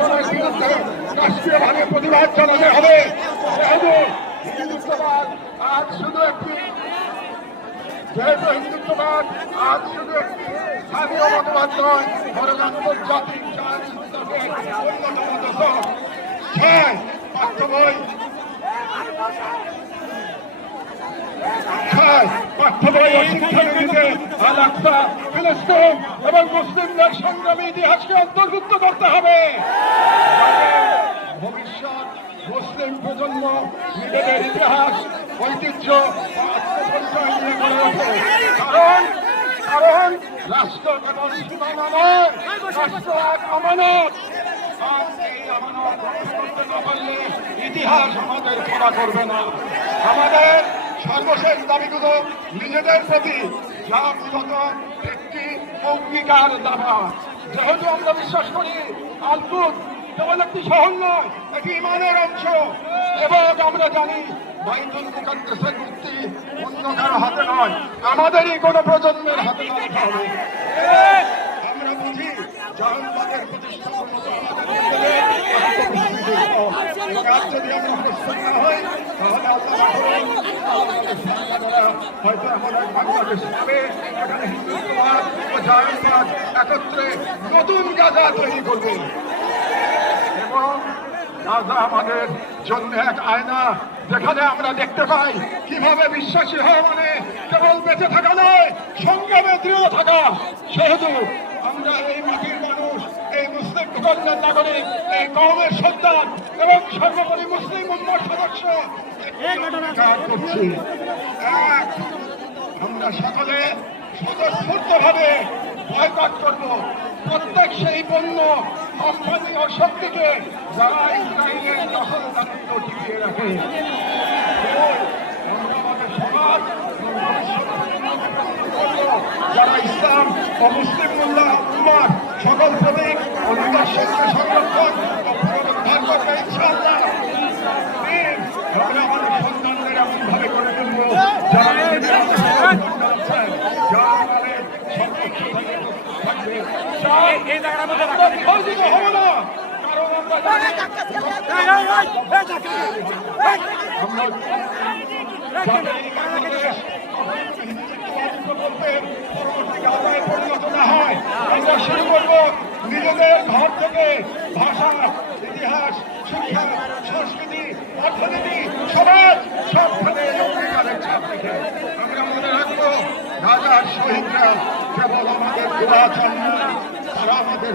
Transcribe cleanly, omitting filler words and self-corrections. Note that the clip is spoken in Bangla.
দমনের বিরুদ্ধে রাষ্ট্রীয়ভাবে প্রতিবাদ জানাতে হবে। হিন্দুত্ববাদ আজ শুধু একটি হিন্দুত্ববাদ আজ শুধু একটি স্থানীয় মতবাদ নয়, বরং আন্তর্জাতিক অন্যতম দশক। পাঠ্য বই ও শিক্ষানীতিতে আল-আকসা, ফিলিস্তিন এবং মুসলিমদের সংগ্রামী ইতিহাসকে অন্তর্ভুক্ত করতে হবে। ভবিষ্যৎ মুসলিম প্রজন্ম নিজেদের ইতিহাস, ঐতিহ্য ও আত্মপরিচয় নিয়ে গড়ে ওঠে। কারণ রাষ্ট্র কেবল সীমানা নয়, রাষ্ট্র এক আমানত। এই আমানত রক্ষা করতে না পারলে ইতিহাস আমাদের ক্ষমা করবে না। আমাদের সর্বশেষ দাবিগুলো নিজেদের প্রতি, যা মূলত একটি অঙ্গীকার দাবা। যেহেতু আমরা বিশ্বাস করি আল-কুদস কেবল একটি শহর নয়, এটি ইমানের অংশ, এবং আমরা জানি বাইতুল মুকাদ্দাসের মূর্তি অন্য কারো হাতে নয়, আমাদেরই কোনো প্রজন্মের হাতে রাখতে হবে। আমরা বুঝি জাহান্নামের প্রতিষ্ঠা কাজ যদি আমরা প্রস্তুত না হই, তাহলে হয়তো আমাদের বাংলাদেশ হবে এখানে হিন্দুত্ববাদ ও জাহান্নাম একত্রে নতুন গাজা তৈরি করবে। এবং গাজা আমাদের জন্য এক আয়না, যেখানে আমরা দেখতে পাই কিভাবে বিশ্বাসী হওয়া মানে কেবল বেঁচে থাকা নয়, সংগ্রামে দৃঢ় থাকা। সেহেতু আমরা এই মাটির মানুষ, এই মুসলিম ভূখণ্ডের নাগরিক, এই কওমের সন্তান এবং সর্বোপরি মুসলিম উম্মার সদস্য করছি। আমরা সকলে স্বতঃস্ফূর্তভাবে বয়কট করব প্রত্যেক সেই পণ্য, কোম্পানি ও শক্তিকে যারা ইসরায়েলের দখলদারিত্ব টিকিয়ে রাখে। সমাজ যারা ইসলাম ও মুসলিম উম্মার সকল প্রতীক ও নিদর্শনকে সংরক্ষণ ও পুনরুদ্ধার করবে ইনশাআল্লাহ। আমরা আমাদের সন্তানদের এমন ভাবে করে তুলব যারা ভয়ভীত হব না, কারণ আমরা পরিণত না হয়। আমরা শুরু করবো নিজেদের ঘর থেকে। ভাষা, ইতিহাস, শিক্ষা, সংস্কৃতি, অর্থনীতি, সমাজ সবখানে অঙ্গীকারের ছাপ রেখে আমরা মনে রাখবো গাজার শহীদরা কেবল আমাদের দোয়া চান না, তারা আমাদের